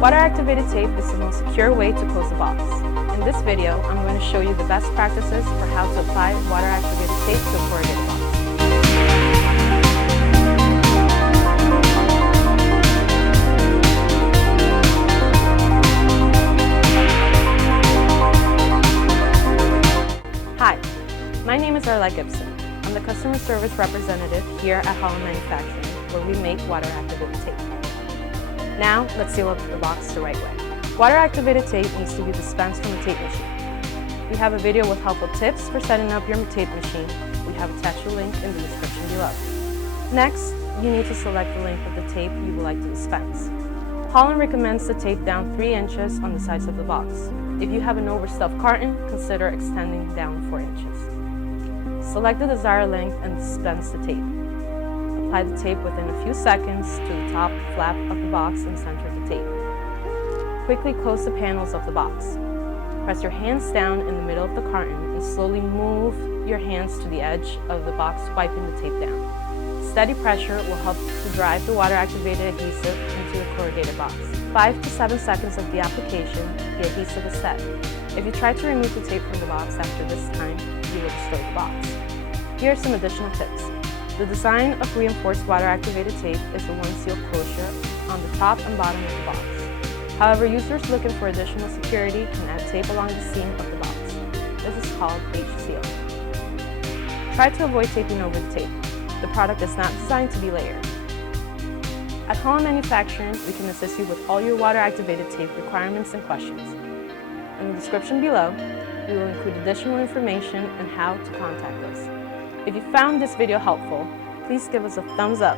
Water-activated tape is the most secure way to close the box. In this video, I'm going to show you the best practices for how to apply water-activated tape to a corrugated box. Hi, my name is Arlette. I'm the customer service representative here at Arlette Manufacturing, where we make water-activated tape. Now, let's seal up the box the right way. Water-activated tape needs to be dispensed from a tape machine. We have a video with helpful tips for setting up your tape machine. We have attached a link in the description below. Next, you need to select the length of the tape you would like to dispense. Holland recommends to tape down 3 inches on the sides of the box. If you have an overstuffed carton, consider extending down 4 inches. Select the desired length and dispense the tape. Apply the tape within a few seconds to the top flap of the box and center the tape. Quickly close the panels of the box. Press your hands down in the middle of the carton and slowly move your hands to the edge of the box, wiping the tape down. Steady pressure will help to drive the water-activated adhesive into the corrugated box. 5 to 7 seconds of the application, the adhesive is set. If you try to remove the tape from the box after this time, you will destroy the box. Here are some additional tips. The design of reinforced water-activated tape is a one-seal closure on the top and bottom of the box. However, users looking for additional security can add tape along the seam of the box. This is called H-seal. Try to avoid taping over the tape. The product is not designed to be layered. At Holland Manufacturing, we can assist you with all your water-activated tape requirements and questions. In the description below, we will include additional information on how to contact us. If you found this video helpful, please give us a thumbs up